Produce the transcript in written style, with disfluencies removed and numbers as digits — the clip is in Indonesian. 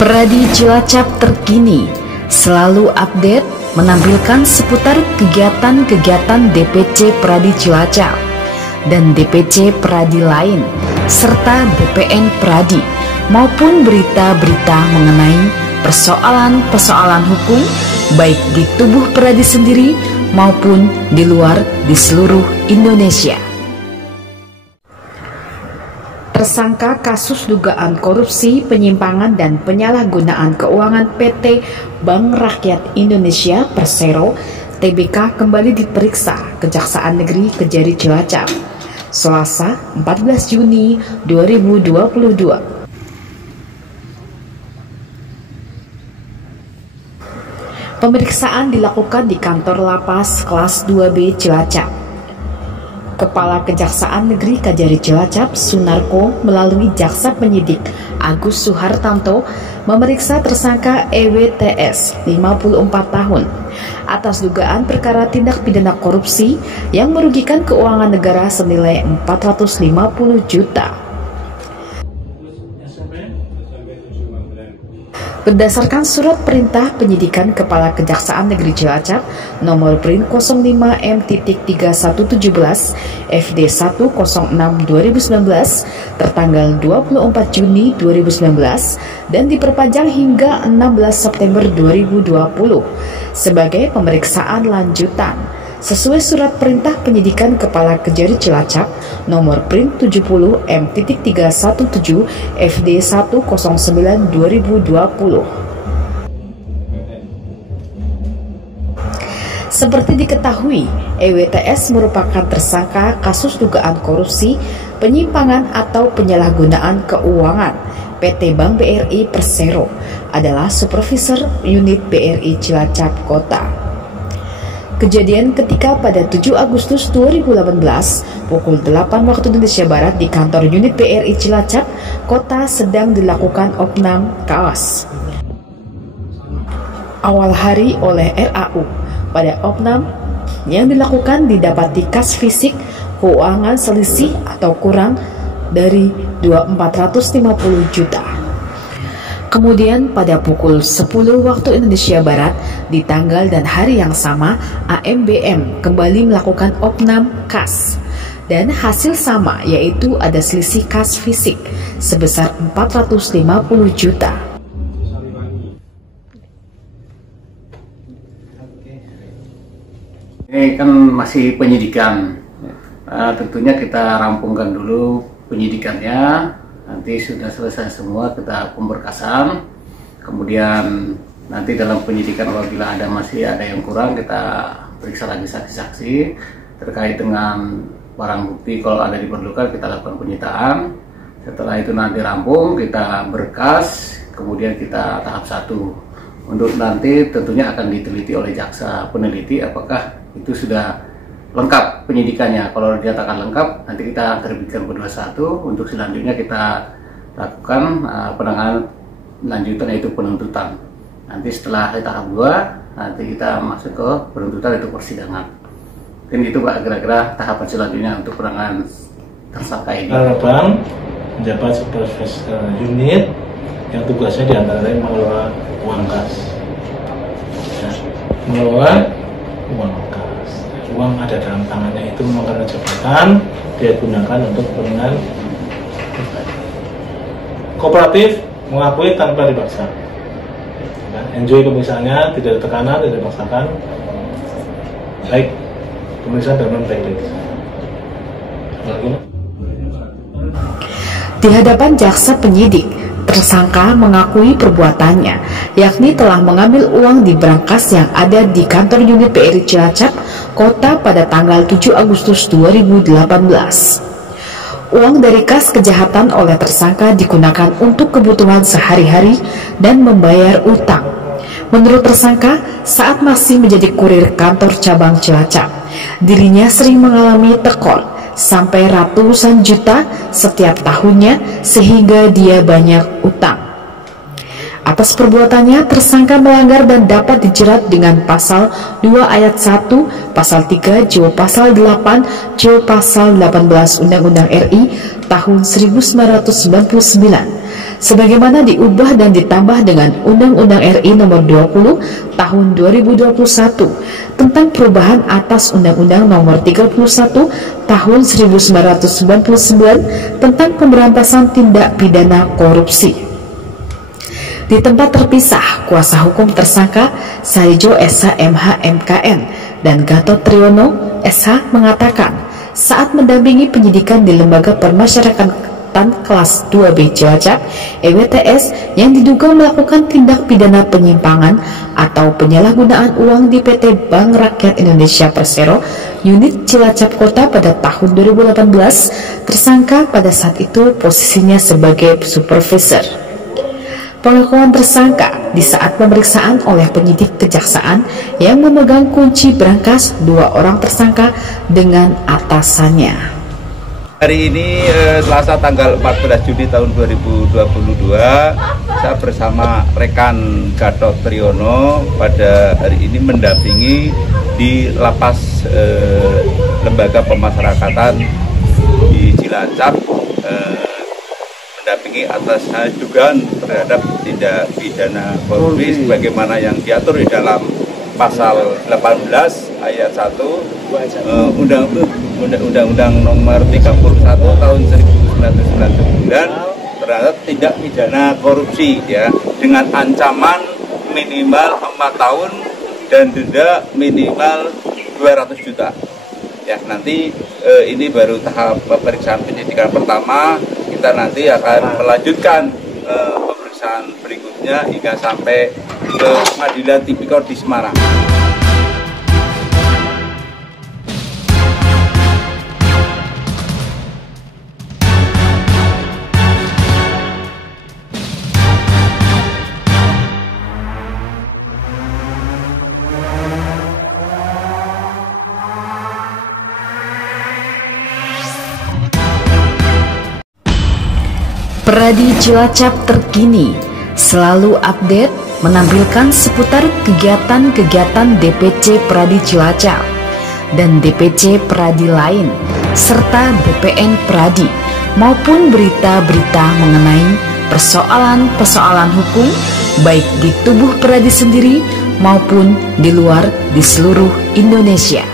Pradi Cilacap terkini selalu update menampilkan seputar kegiatan-kegiatan DPC Pradi Cilacap dan DPC Pradi lain serta BPN Pradi maupun berita-berita mengenai persoalan-persoalan hukum baik di tubuh Pradi sendiri maupun di luar di seluruh Indonesia. Tersangka kasus dugaan korupsi, penyimpangan dan penyalahgunaan keuangan PT Bank Rakyat Indonesia Persero Tbk kembali diperiksa Kejaksaan Negeri Kejari Cilacap Selasa 14 Juni 2022. Pemeriksaan dilakukan di kantor lapas kelas 2B Cilacap. Kepala Kejaksaan Negeri Kejari Cilacap Sunarko melalui jaksa penyidik Agus Suhartanto memeriksa tersangka EWTS 54 tahun atas dugaan perkara tindak pidana korupsi yang merugikan keuangan negara senilai 450 juta. Berdasarkan surat perintah penyidikan Kepala Kejaksaan Negeri Cilacap nomor Prin 05M.3117 FD 106 2019 tertanggal 24 Juni 2019 dan diperpanjang hingga 16 September 2020 sebagai pemeriksaan lanjutan sesuai surat perintah penyidikan Kepala Kejari Cilacap nomor Prin 70 M.317 FD 109 2020. Seperti diketahui, EWTS merupakan tersangka kasus dugaan korupsi, penyimpangan atau penyalahgunaan keuangan PT Bank BRI Persero adalah Supervisor Unit BRI Cilacap Kota. Kejadian ketika pada 7 Agustus 2018 pukul 8 waktu Indonesia Barat di kantor unit BRI Cilacap Kota sedang dilakukan opnam kaos. Awal hari oleh RAU. Pada opnam yang dilakukan didapati kas fisik keuangan selisih atau kurang dari 450 juta. Kemudian pada pukul 10 waktu Indonesia Barat di tanggal dan hari yang sama AMBM kembali melakukan opnam kas dan hasil sama yaitu ada selisih kas fisik sebesar 450 juta. Ini kan masih penyidikan, tentunya kita rampungkan dulu penyidikannya. Nanti sudah selesai semua kita pemberkasan, kemudian nanti dalam penyidikan apabila masih ada yang kurang kita periksa lagi saksi-saksi terkait dengan barang bukti. Kalau ada diperlukan kita lakukan penyitaan. Setelah itu nanti rampung kita berkas, kemudian kita tahap 1 untuk nanti tentunya akan diteliti oleh jaksa peneliti apakah itu sudah lengkap penyidikannya. Kalau dinyatakan lengkap, nanti kita terbitkan P21. Untuk selanjutnya kita lakukan penanganan lanjutan yaitu penuntutan. Nanti setelah tahap 2, nanti kita masuk ke penuntutan itu persidangan. Dan itu Pak kira-kira tahapan selanjutnya untuk penanganan tersangka ini. Bank menjabat supervisor unit yang tugasnya diantaranya mengelola uang kas. Mengelola uang kas. Uang ada dalam tangannya itu memang jabatan dia gunakan untuk kepentingan kooperatif, mengakui tanpa dipaksa. Enjoy pemisahannya, tidak ada tekanan, tidak dipaksakan. Baik, pemeriksaan dengan baik-baik. Di hadapan jaksa penyidik, tersangka mengakui perbuatannya, yakni telah mengambil uang di brankas yang ada di kantor unit BRI Cilacap Kota pada tanggal 7 Agustus 2018. Uang dari kas kejahatan oleh tersangka digunakan untuk kebutuhan sehari-hari dan membayar utang. Menurut tersangka, saat masih menjadi kurir kantor cabang Cilacap, dirinya sering mengalami tekor sampai ratusan juta setiap tahunnya sehingga dia banyak utang. Atas perbuatannya, tersangka melanggar dan dapat dijerat dengan pasal 2 ayat 1, pasal 3, junto pasal 8, junto pasal 18 Undang-Undang RI tahun 1999. Sebagaimana diubah dan ditambah dengan Undang-Undang RI Nomor 20 Tahun 2021 tentang perubahan atas Undang-Undang Nomor 31 Tahun 1999 tentang pemberantasan tindak pidana korupsi. Di tempat terpisah, kuasa hukum tersangka Sarijo SH MH MKN dan Gatot Triyono SH mengatakan saat mendampingi penyidikan di Lembaga Permasyarakatan kelas 2B Cilacap EWTS yang diduga melakukan tindak pidana penyimpangan atau penyalahgunaan uang di PT Bank Rakyat Indonesia Persero unit Cilacap Kota pada tahun 2018, tersangka pada saat itu posisinya sebagai supervisor. Pengakuan tersangka di saat pemeriksaan oleh penyidik kejaksaan yang memegang kunci berangkas 2 orang tersangka dengan atasannya. Hari ini Selasa tanggal 14 Juni tahun 2022, saya bersama rekan Gatot Triyono pada hari ini mendampingi di Lapas Lembaga Pemasyarakatan di Cilacap, mendampingi atas dugaan terhadap tindak pidana korupsi sebagaimana yang diatur di dalam pasal 18 ayat 1 Undang-Undang Nomor 31 tahun 1999 terhadap tindak pidana korupsi, ya, dengan ancaman minimal 4 tahun dan denda minimal 200 juta. Ya, nanti ini baru tahap pemeriksaan penyidikan pertama. Kita nanti akan melanjutkan pemeriksaan berikutnya hingga sampai ke Pengadilan Tipikor di Semarang. Pradi Cilacap terkini selalu update menampilkan seputar kegiatan-kegiatan DPC Pradi Cilacap dan DPC Pradi lain serta BPN Pradi maupun berita-berita mengenai persoalan-persoalan hukum baik di tubuh Pradi sendiri maupun di luar di seluruh Indonesia.